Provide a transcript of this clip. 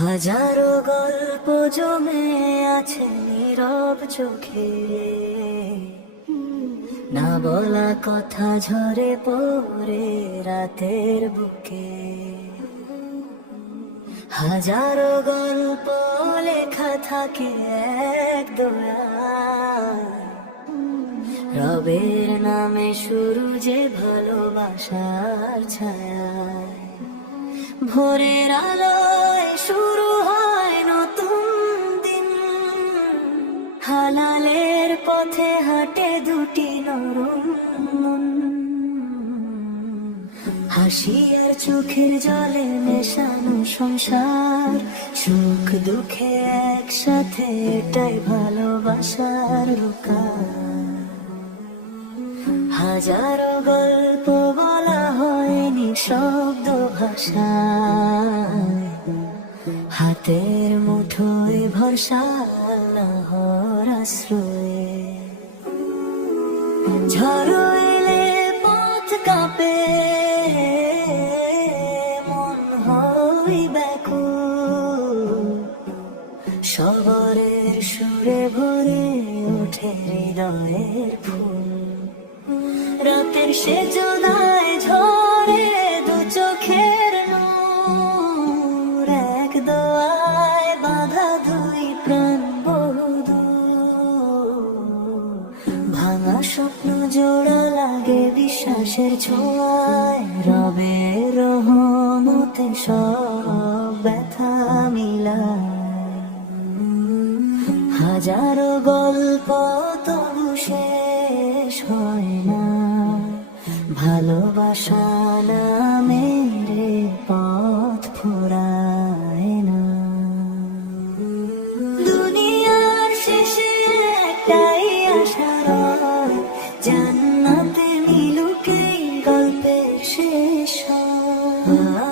হাজারো গল্প জমে আছে নীরব চোখে, না বলা কথা ঝরে পড়ে রাতের বুকে। হাজারো গল্প লেখা থাকে এক দোয়ায়, রবের নামে শুরু যে ভালোবাসার ছায়ায়। ভোরের আলোয় শুরু হয় নতুন দিন, হালালের পথে হাঁটে দুটি নরম মন। হাসি আর চোখের জলে মেশানো সংসার, সুখ দুঃখে একসাথে, এটাই ভালোবাসার রূপকার। হাজারো গল্প বলা হয়নি শব্দ ভাষায়, হাতের মুঠোয় ভরসা আল্লাহর আশ্রয়ে। ঝড় এলে পথ কাঁপে, মন হয় ব্যাকুল, শবরের সুরে ভরে ওঠে হৃদয়ের ফুল। রাতের সেজদায় ঝরে দু চোখের নূর, এক দোয়ায় বাঁধা দুই প্রাণ বহুদূর। ভাঙা স্বপ্ন জোড়া লাগে বিশ্বাসের ছোঁয়ায়, রবের রহমতে সব ব্যথা মিলায়। হাজারো গল্প তবু শেষ হয় না, ভালোবাসা নামের পথ ফুরায় না। দুনিয়ার শেষে একটাই আশা রয়, জান্নাতে মিলুক এই গল্পের শেষ হয়।